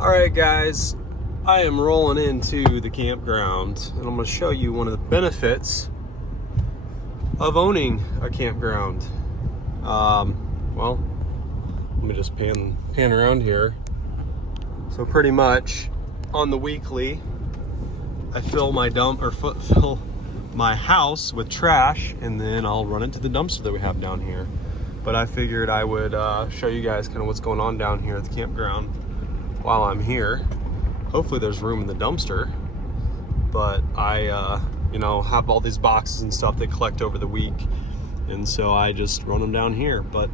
All right, guys, I am rolling into the campground, and I'm going to show you one of the benefits of owning a campground. Well, let me just pan around here. So pretty much on the weekly, I fill my fill my house with trash, and then I'll run it to the dumpster that we have down here. But I figured I would show you guys kind of what's going on down here at the campground while I'm here. Hopefully there's room in the dumpster, but I have all these boxes and stuff they collect over the week, and so I just run them down here. But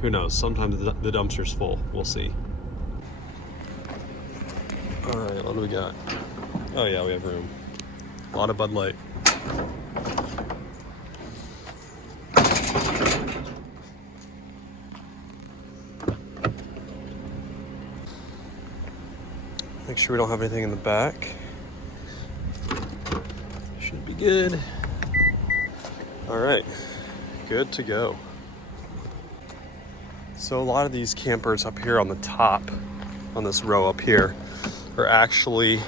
who knows, sometimes the dumpster's full. We'll see. All right, what do we got? Oh yeah, we have room. A lot of Bud Light. Make sure we don't have anything in the back. Should be good. All right, good to go. So a lot of these campers up here on the top, on this row up here, are actually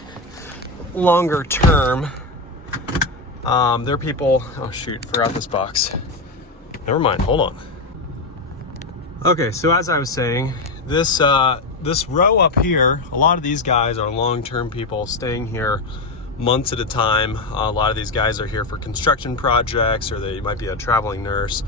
longer term. They're people, oh shoot, forgot this box. Never mind, hold on. Okay, so as I was saying, this row up here, a lot of these guys are long-term people staying here months at a time. A lot of these guys are here for construction projects, or they might be a traveling nurse.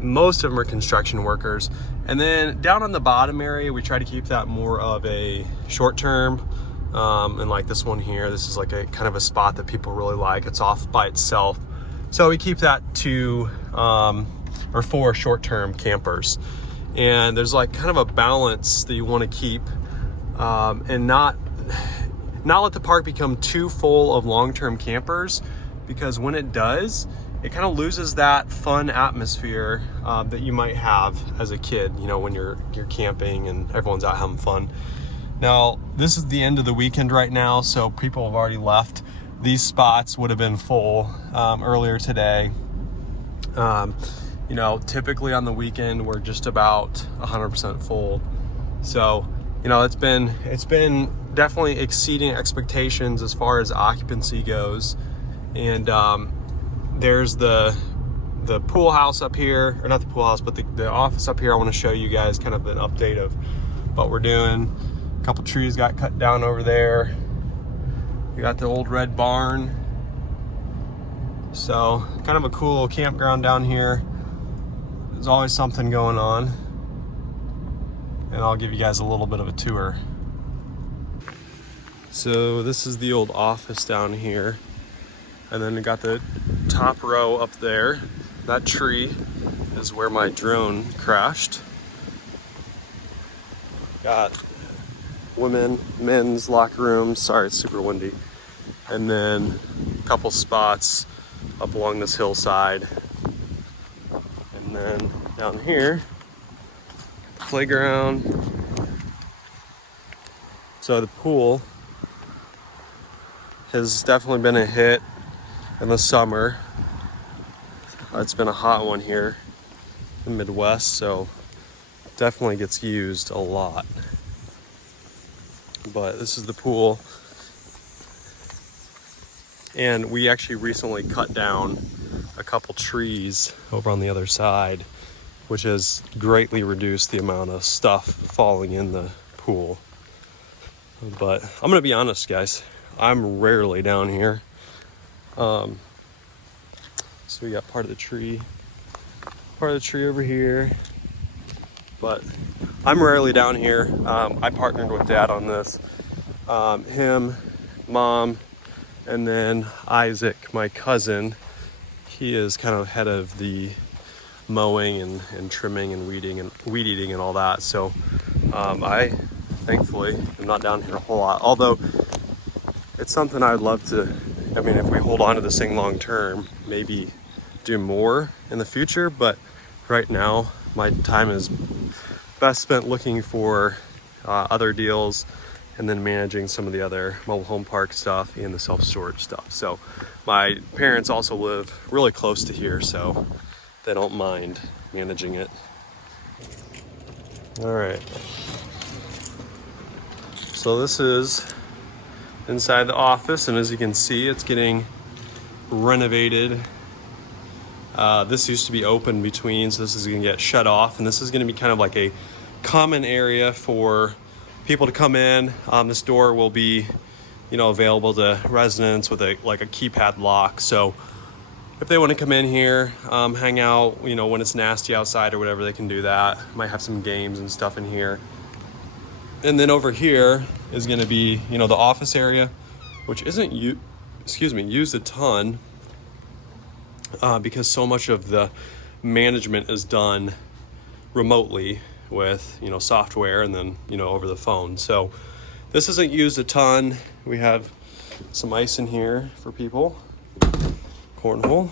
Most of them are construction workers. And then down on the bottom area, we try to keep that more of a short-term. And like this one here, this is like a kind of a spot that people really like. It's off by itself. So we keep that for short-term campers. And there's like kind of a balance that you want to keep, and not let the park become too full of long-term campers, because when it does, it kind of loses that fun atmosphere that you might have as a kid, when you're camping and everyone's out having fun. Now, this is the end of the weekend right now, so people have already left. These spots would have been full earlier today. Typically on the weekend, we're just about 100% full. So, it's been definitely exceeding expectations as far as occupancy goes. And there's the pool house up here, or not the pool house, but the office up here. I want to show you guys kind of an update of what we're doing. A couple trees got cut down over there. We got the old red barn. So kind of a cool little campground down here. There's always something going on. And I'll give you guys a little bit of a tour. So this is the old office down here. And then we got the top row up there. That tree is where my drone crashed. Got men's locker rooms. Sorry, it's super windy. And then a couple spots up along this hillside. And then down here, playground. So the pool has definitely been a hit in the summer. It's been a hot one here in the Midwest, so definitely gets used a lot. But this is the pool. And we actually recently cut down a couple trees over on the other side, which has greatly reduced the amount of stuff falling in the pool. But I'm gonna be honest, guys, I'm rarely down here. So we got part of the tree over here, but I'm rarely down here. I partnered with Dad on this. Him, Mom, and then Isaac, my cousin. He is kind of head of the mowing and trimming and weed eating and all that. So I thankfully am not down here a whole lot, although it's something I'd love to, if we hold on to this thing long term, maybe do more in the future. But right now my time is best spent looking for other deals, and then managing some of the other mobile home park stuff and the self-storage stuff. So my parents also live really close to here, so they don't mind managing it. All right. So this is inside the office, and as you can see, it's getting renovated. This used to be open between, so this is going to get shut off, and this is going to be kind of like a common area for people to come in. This door will be, available to residents with a keypad lock. So if they want to come in here, hang out, when it's nasty outside or whatever, they can do that. Might have some games and stuff in here. And then over here is going to be, the office area, which isn't used a ton because so much of the management is done remotely with, software and then, over the phone. So this isn't used a ton. We have some ice in here for people, cornhole,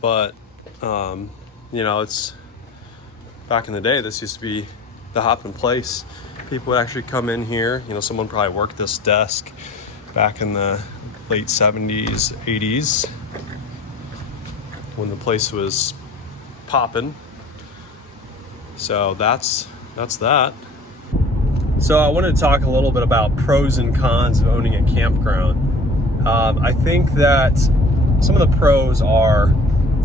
but, it's back in the day, this used to be the hopping place. People would actually come in here. Someone probably worked this desk back in the late 70s, 80s, when the place was popping. So that's that. So I wanted to talk a little bit about pros and cons of owning a campground. I think that some of the pros are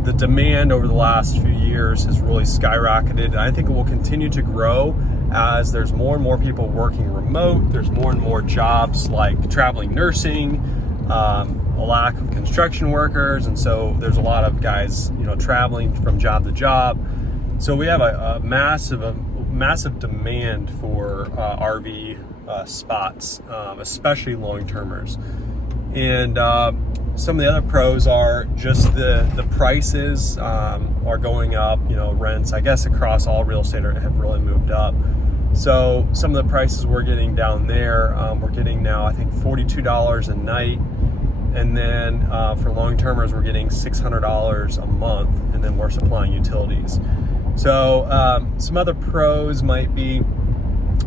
the demand over the last few years has really skyrocketed, and I think it will continue to grow as there's more and more people working remote. There's more and more jobs like traveling nursing, a lack of construction workers, and so there's a lot of guys, traveling from job to job. So we have a massive demand for RV spots, especially long-termers. And some of the other pros are just the prices are going up. Rents, I guess, across all real estate have really moved up. So some of the prices we're getting down there, we're getting now, I think, $42 a night. And then for long-termers, we're getting $600 a month, and then we're supplying utilities. So some other pros might be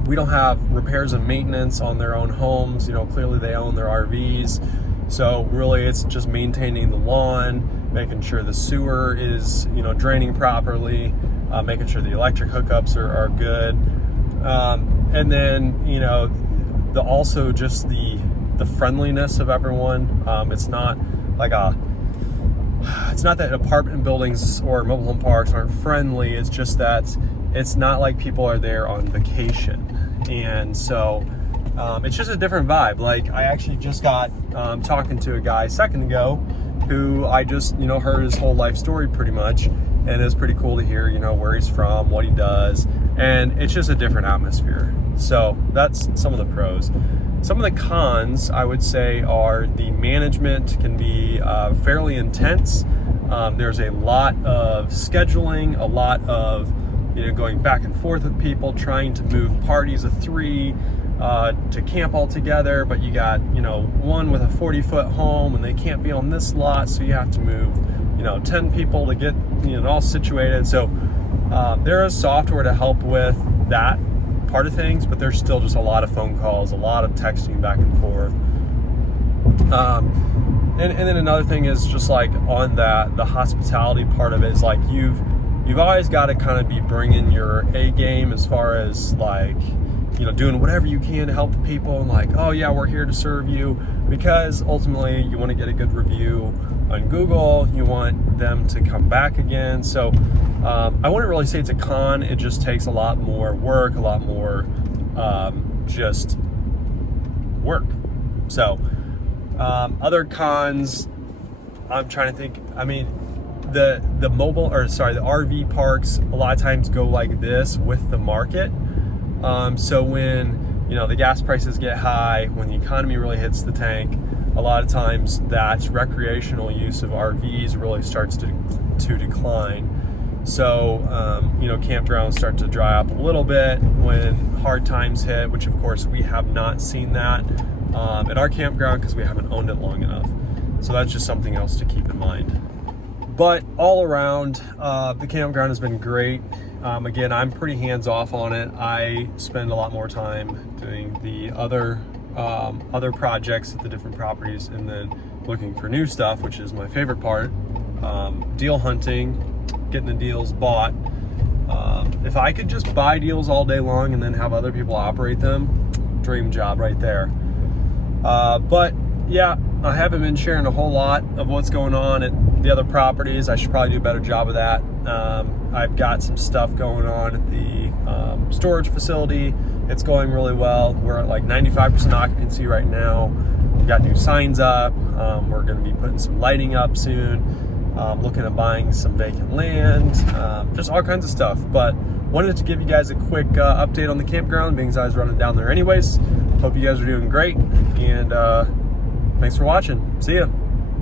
we don't have repairs and maintenance on their own homes. Clearly they own their RVs. So really it's just maintaining the lawn, making sure the sewer is, draining properly, making sure the electric hookups are good. And then, also just the friendliness of everyone. It's not that apartment buildings or mobile home parks aren't friendly. It's just that it's not like people are there on vacation. And so it's just a different vibe. Like, I actually just got talking to a guy a second ago who I just, heard his whole life story pretty much. And it's pretty cool to hear, where he's from, what he does. And it's just a different atmosphere. So that's some of the pros. Some of the cons, I would say, are the management can be fairly intense. There's a lot of scheduling, a lot of going back and forth with people, trying to move parties of 3 to camp all together, but you got one with a 40-foot home and they can't be on this lot, so you have to move 10 people to get all situated. So there is software to help with that part of things, but there's still just a lot of phone calls, a lot of texting back and forth. And then another thing is just like on that, the hospitality part of it is like you've always got to kind of be bringing your A game as far as like, doing whatever you can to help the people and like, oh yeah, we're here to serve you, because ultimately you want to get a good review on Google. You want them to come back again. So I wouldn't really say it's a con. It just takes a lot more work, a lot more just work. So other cons, I'm trying to think. I mean, the RV parks a lot of times go like this with the market. So when the gas prices get high, when the economy really hits the tank, a lot of times that recreational use of RVs really starts to decline. So campgrounds start to dry up a little bit when hard times hit, which of course we have not seen that at our campground because we haven't owned it long enough. So that's just something else to keep in mind. But all around, the campground has been great. Again, I'm pretty hands-off on it. I spend a lot more time doing the other projects at the different properties and then looking for new stuff, which is my favorite part. Deal hunting, getting the deals bought. If I could just buy deals all day long and then have other people operate them, dream job right there. But yeah, I haven't been sharing a whole lot of what's going on at the other properties. I should probably do a better job of that. I've got some stuff going on at the storage facility. It's going really well. We're at like 95% occupancy right now. We've got new signs up. We're going to be putting some lighting up soon. Looking at buying some vacant land, just all kinds of stuff. But wanted to give you guys a quick update on the campground, being as I was running down there anyways. Hope you guys are doing great, and thanks for watching. See ya.